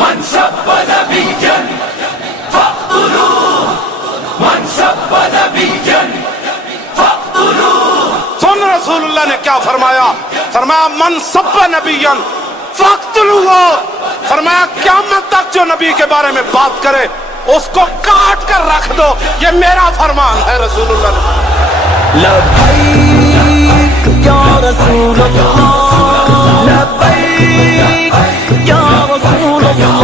من سب نبيا فاقتلوه من سب نبيا فاقتلوه. سن رسول اللہ نے کیا فرمایا؟ فرمایا من سب نبیا فاقتلوه. فرمایا قیامت تک جو نبی کے بارے میں بات کرے اس کو کاٹ کر رکھ دو. یہ میرا فرمان ہے رسول اللہ نے. لبیک یا رسول اللہ لبیک یا رسول اللہ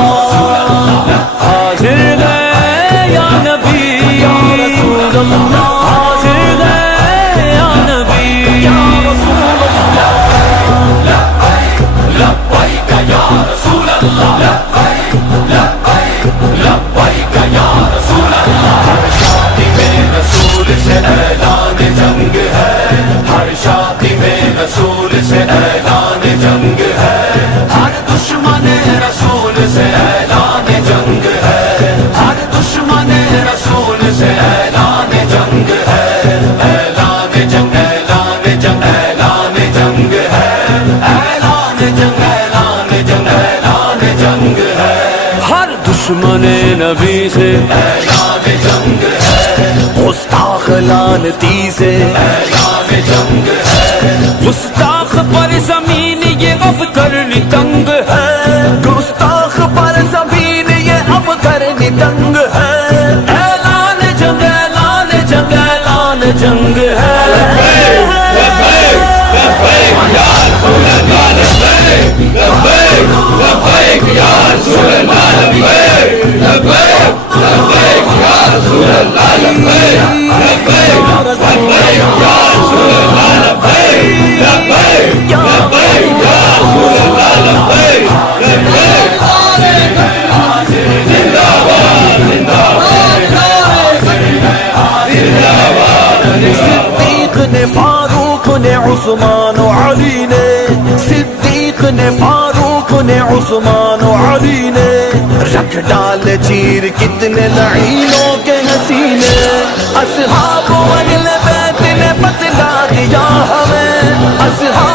حاضر ہے یا نبی یا رسول اللہ حاضر ہے یا نبی یا رسول اللہ لبيك لبيك يا رسول الله لبيك لبيك لبيك يا رسول الله. ہر شادی میں رسول سے اعلان جنگ ہے ہر شادی میں رسول سے اعلان جنگ ہے ہر دشمن رسول سے اعلان جنگ ہے ہر دشمن رسول سے اعلان جنگ ہے اعلان جنگ اعلان جنگ اعلان جنگ ہے اعلان جنگ اعلان جنگ اعلان جنگ ہے ہر دشمن نبی سے اعلان جنگ ہے گستاخ لعنتی سے اعلان جنگ ہے گستاخ پر زمین یہ اب کرنی تنگ ہے گستاخ پر زمین یہ اب کرنی تنگ ہے اعلان جنگ اعلان جنگ اعلان جنگ ہے صدیق نے فاروق نے عثمان و علی نے صدیق نے فاروق نے عثمان و علی نے رکھ ڈال چیر کتنے لعینوں کے حسینے اصحاب و اہل بیت نے بتلا دیا ہمیں اصحاب